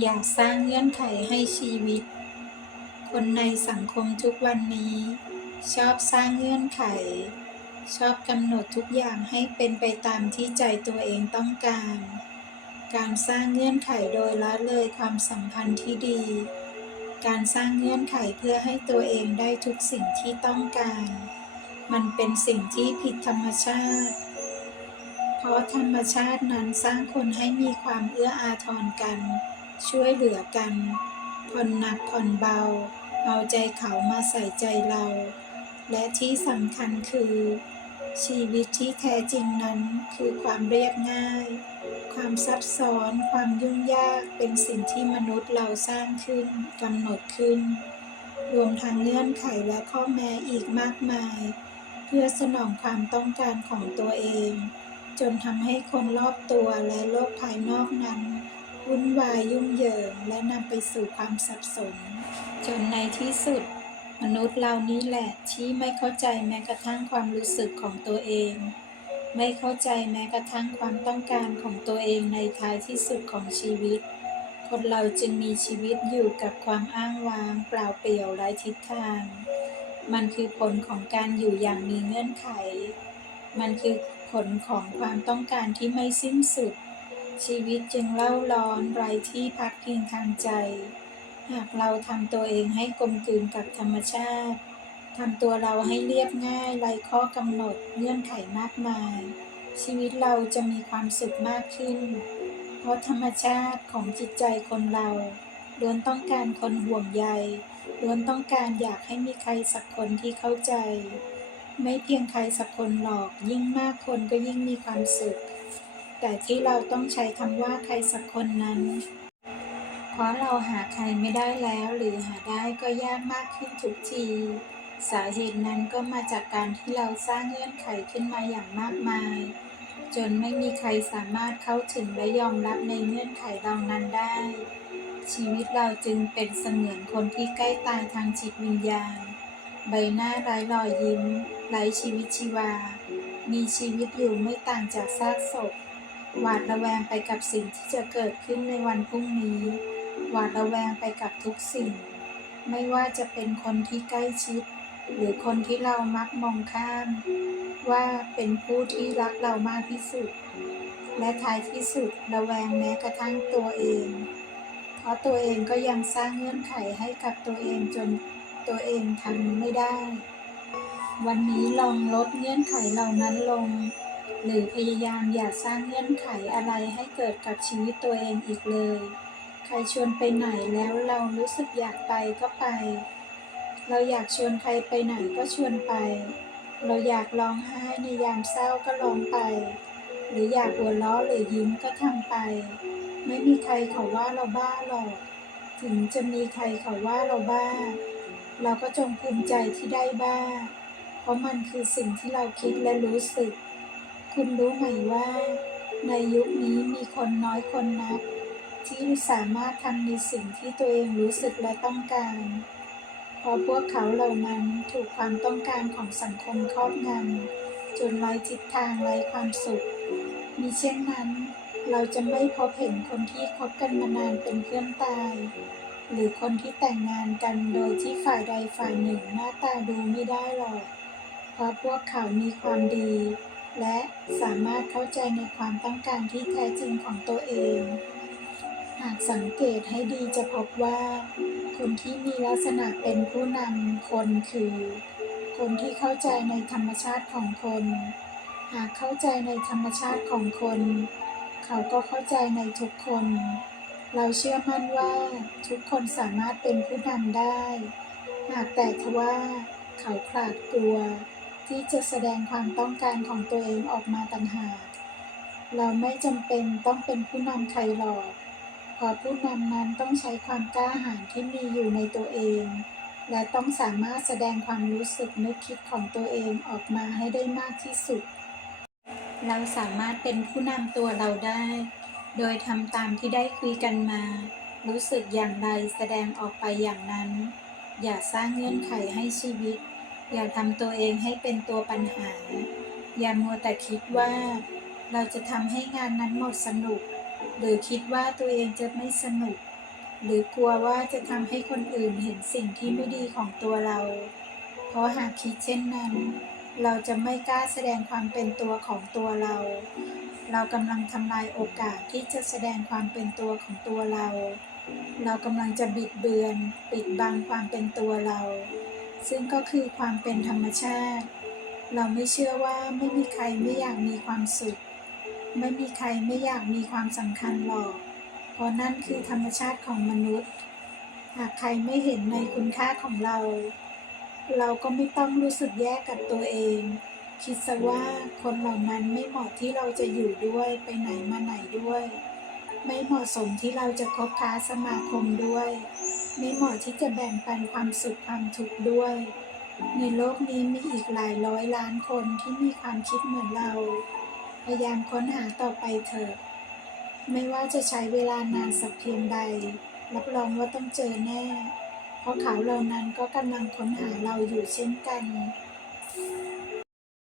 อย่าสร้างเงื่อนไขให้ชีวิต คนในสังคมทุกวันนี้ ชอบสร้างเงื่อนไข ชอบกำหนดทุกอย่างให้เป็นไปตามที่ใจตัวเองต้องการ การสร้างเงื่อนไขโดยละเลยความสัมพันธ์ที่ดี การสร้างเงื่อนไขเพื่อให้ตัวเองได้ทุกสิ่งที่ต้องการ มันเป็นสิ่งที่ผิดธรรมชาติเพราะธรรมชาตินั้นสร้างคนให้มีความเอื้ออาทรกัน ช่วยเหลือกันผ่อนหนักผ่อนเบา เอาใจเขามาใส่ใจเรา และที่สำคัญคือ ชีวิตที่แท้จริงนั้นคือความเรียบง่าย ความซับซ้อน ความยุ่งยากเป็นสิ่งที่มนุษย์เราสร้างขึ้นกำหนดขึ้น รวมทั้งเงื่อนไขและข้อแม้อีกมากมาย เพื่อสนองความต้องการของตัวเอง จนทำให้คนรอบตัวและโลกภายนอกนั้น วุ่นวายยุ่งเหยิงและนำไปสู่ความสับสน จนในที่สุด มนุษย์เรานี้แหละที่ไม่เข้าใจแม้กระทั่งความรู้สึกของตัวเอง ไม่เข้าใจแม้กระทั่งความต้องการของตัวเองในท้ายที่สุดของชีวิต คนเราจึงมีชีวิตอยู่กับความอ้างว้าง เปล่าเปลี่ยวไร้ทิศทาง มันคือผลของการอยู่อย่างมีเงื่อนไข มันคือผลของความต้องการที่ไม่สิ้นสุด ชีวิตจึงเล่าร้อนไร้ที่พักพิงทางใจ หากเราทำตัวเองให้กลมกลืนกับธรรมชาติทำตัวเราให้เรียบง่ายไร้ข้อกำหนดเงื่อนไขมากมาย ชีวิตเราจะมีความสุขมากขึ้น เพราะธรรมชาติของจิตใจคนเราล้วนต้องการคนห่วงใยล้วนต้องการอยากให้มีใครสักคนที่เข้าใจ ไม่เพียงใครสักคนหรอกยิ่งมากคนก็ยิ่งมีความสุข แต่ที่เราต้องใช้คำว่าใครสักคนนั้น เพราะเราหาใครไม่ได้แล้วหรือหาได้ก็ยากมากขึ้นทุกที สาเหตุนั้นก็มาจากการที่เราสร้างเงื่อนไขขึ้นมาอย่างมากมาย จนไม่มีใครสามารถเข้าถึงและยอมรับในเงื่อนไขเหล่านั้นได้ ชีวิตเราจึงเป็นเสมือนคนที่ใกล้ตายทางจิตวิญญาณ ใบหน้าไร้รอยยิ้มไร้ชีวิตชีวา มีชีวิตอยู่ไม่ต่างจากซากศพ หวาดระแวงไปกับสิ่งที่จะเกิดขึ้นในวันพรุ่งนี้ หวาดระแวงไปกับทุกสิ่ง ไม่ว่าจะเป็นคนที่ใกล้ชิด หรือคนที่เรามักมองข้าม ว่าเป็นผู้ที่รักเรามากที่สุด และท้ายที่สุดระแวงแม้กระทั่งตัวเอง เพราะตัวเองก็ยังสร้างเงื่อนไขให้กับตัวเองจนตัวเองทำไม่ได้ วันนี้ลองลดเงื่อนไขเหล่านั้นลง หรือพยายามอย่าสร้างเงื่อนไขอะไรให้เกิดกับชีวิตตัวเองอีกเลย ใครชวนไปไหนแล้วเรารู้สึกอยากไปก็ไป เราอยากชวนใครไปไหนก็ชวนไป เราอยากร้องไห้ในยามเศร้าก็ร้องไป หรืออยากหัวเราะหรือยิ้มก็ทำไป ไม่มีใครเขาว่าเราบ้าหรอก ถึงจะมีใครเขาว่าเราบ้า เราก็จงภูมิใจที่ได้บ้า เพราะมันคือสิ่งที่เราคิดและรู้สึก คุณรู้ไหมว่า ในยุคนี้มีคนน้อยคนนัก ที่สามารถทำในสิ่งที่ตัวเองรู้สึกและต้องการ เพราะพวกเขาเหล่านั้นถูกความต้องการของสังคมครอบงำจนไร้ทิศทางไร้ความสุข มีเช่นนั้น เราจะไม่พบเห็นคนที่คบกันมานานเป็นเพื่อนตาย หรือคนที่แต่งงานกันโดยที่ฝ่ายใดฝ่ายหนึ่งหน้าตาดูไม่ได้หรอก เพราะพวกเขามีความดี และสามารถเข้าใจในความต้องการที่แท้จริงของตัวเอง หากสังเกตให้ดีจะพบว่า คนที่มีลักษณะเป็นผู้นำคนคือ คนที่เข้าใจในธรรมชาติของคน หากเข้าใจในธรรมชาติของคน เขาก็เข้าใจในทุกคน เราเชื่อมั่นว่าทุกคนสามารถเป็นผู้นำได้ หากแต่ทว่า เขาขลาดกลัว ที่จะแสดงความต้องการของตัวเองออกมาต่างหาก เราไม่จำเป็นต้องเป็นผู้นำใครหรอกพราะผู้นำนั้นต้องใช้ความกล้าหาญที่มีอยู่ในตัวเอง และต้องสามารถแสดงความรู้สึกนึกคิดของตัวเองออกมาให้ได้มากที่สุด เราสามารถเป็นผู้นำตัวเราได้ โดยทำตามที่ได้คุยกันมา รู้สึกอย่างไรแสดงออกไปอย่างนั้น อย่าสร้างเงื่อนไขให้ชีวิต อย่าทำตัวเองให้เป็นตัวปัญหา อย่ามัวแต่คิดว่า เราจะทำให้งานนั้นหมดสนุก หรือคิดว่าตัวเองจะไม่สนุก หรือกลัวว่าจะทำให้คนอื่นเห็นสิ่งที่ไม่ดีของตัวเรา เพราะหากคิดเช่นนั้น เราจะไม่กล้าแสดงความเป็นตัวของตัวเรา เรากำลังทำลายโอกาสที่จะแสดงความเป็นตัวของตัวเรา เรากำลังจะบิดเบือน ปิดบังความเป็นตัวเรา ซึ่งก็คือความเป็นธรรมชาติ เราไม่เชื่อว่าไม่มีใครไม่อยากมีความสุข ไม่มีใครไม่อยากมีความสำคัญหรอก เพราะนั่นคือธรรมชาติของมนุษย์ หากใครไม่เห็นในคุณค่าของเรา เราก็ไม่ต้องรู้สึกแย่กับตัวเอง คิดซะว่าคนเหล่านั้นไม่เหมาะที่เราจะอยู่ด้วยไปไหนมาไหนด้วย ไม่เหมาะสมที่เราจะคบค้าสมาคมด้วย ไม่เหมาะที่จะแบ่งปันความสุขความทุกข์ด้วย ในโลกนี้มีอีกหลายร้อยล้านคนที่มีความคิดเหมือนเรา พยายามค้นหาต่อไปเถอะ ไม่ว่าจะใช้เวลานานสักเพียงใด รับรองว่าต้องเจอแน่ เพราะเขาเหล่านั้นก็กำลังค้นหาเราอยู่เช่นกัน